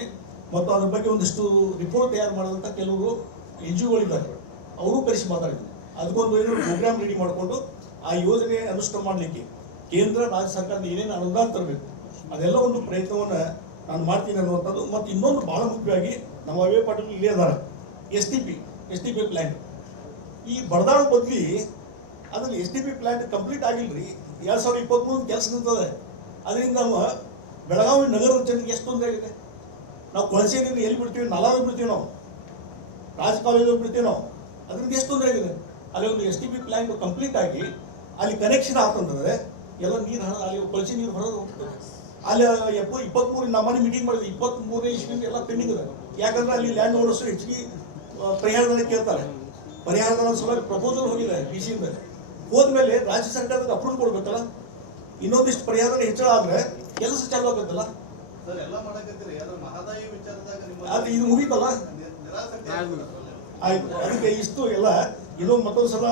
ಮಾಡಿದ್ದೀನಿ. ಮತ್ತು ಅದ್ರ ಬಗ್ಗೆ ಒಂದಿಷ್ಟು ರಿಪೋರ್ಟ್ ತಯಾರು ಮಾಡೋದಂಥ ಕೆಲವರು NGOಗಳಿದ್ದಾರೆ, ಅವರು ಕರೆಸಿ ಮಾತಾಡಿದ್ರು. ಅದಕ್ಕೊಂದು ಏನು ಪ್ರೋಗ್ರಾಮ್ ರೆಡಿ ಮಾಡಿಕೊಂಡು ಆ ಯೋಜನೆ ಅನುಷ್ಠಾನ ಮಾಡಲಿಕ್ಕೆ ಕೇಂದ್ರ ರಾಜ್ಯ ಸರ್ಕಾರದ ಏನೇನು ಅನುದಾನ ತರಬೇಕು ಅದೆಲ್ಲ ಒಂದು ಪ್ರಯತ್ನವನ್ನು ನಾನು ಮಾಡ್ತೀನಿ ಅನ್ನುವಂಥದ್ದು. ಮತ್ತು ಇನ್ನೊಂದು ಭಾಳ ಮುಖ್ಯವಾಗಿ ನಮ್ಮ ವಿ ಪಾಟೀಲ್ ಇಲ್ಲೇ ಅದಾರ, ಎಸ್ ಟಿ ಪಿ ಪ್ಲ್ಯಾಂಟ್ ಈ ಬಡದಾಡ ಬದಲಿ ಅದ್ರಲ್ಲಿ STP ಪ್ಲ್ಯಾಂಟ್ ಕಂಪ್ಲೀಟ್ ಆಗಿಲ್ಲ ರೀ. 2023 ಕೆಲಸ ನಿಂತದೆ. ಅದರಿಂದ ನಮ್ಮ ಬೆಳಗಾವಿ ನಗರದ ಜನರಿಗೆ ಎಷ್ಟು ತೊಂದರೆ ಆಗಿದೆ. ನಾವು ಕೊಳಸೆ ನೀರು ಎಲ್ಲಿ ಬಿಡ್ತೀವಿ, ನಲಾದ ಬಿಡ್ತೀವಿ, ನಾವು ರಾಜ ಕಾಲೇಜ್ ಬಿಡ್ತೀವಿ, ನಾವು ಅದರಿಂದ ಎಷ್ಟು ತೊಂದರೆ ಆಗಿದೆ. ಅಲ್ಲಿ ಒಂದು STP ಪ್ಲ್ಯಾಂಟ್ ಕಂಪ್ಲೀಟ್ ಆಗಿ ಅಲ್ಲಿ ಕನೆಕ್ಷನ್ ಆಗ್ತಂತಂದ್ರೆ ಎಲ್ಲ ನೀರು ಅಲ್ಲಿ ಕೊಳಚೆ ನೀರು ಹೊರಗೆ ಹೋಗ್ತದೆ. ಅಲ್ಲಿ 23 ನಮ್ಮನೆ ಮೀಟಿಂಗ್ ಮಾಡಿದ್ವಿ, 23ನೇ ಇಸ್ವಿಯಿಂದ ಎಲ್ಲ ಪೆಂಡಿಂಗ್ ಇದೆ. ಯಾಕಂದ್ರೆ ಅಲ್ಲಿ ಲ್ಯಾಂಡ್ ಓನರ್ಸ್ ಹೆಚ್ಚಿಗೆ ಪರಿಹಾರಧನ ಕೇಳ್ತಾರೆ. ಪರಿಹಾರಧನ ಸಲುವಾಗಿ ಪ್ರಪೋಸಲ್ ಹೋಗಿದೆ DC ಇಂದ. ಹೋದ್ಮೇಲೆ ರಾಜ್ಯ ಸರ್ಕಾರಕ್ಕೆ ಅಪ್ರೂವ್ ಕೊಡ್ಬೇಕಲ್ಲ. ಇನ್ನೊಂದಿಷ್ಟು ಪರಿಹಾರಧನ ಹೆಚ್ಚಳ ಆದ್ರೆ ಕೆಲಸ ಚಾಲು ಆಗುತ್ತಲ್ಲ. ಅದು ಇದು ಮುಗೀತಲ್ಲ. ಆಯ್ತು, ಅದಕ್ಕೆ ಇಷ್ಟು ಎಲ್ಲ ಇನ್ನೊಂದು ಮತ್ತೊಂದು ಸಲ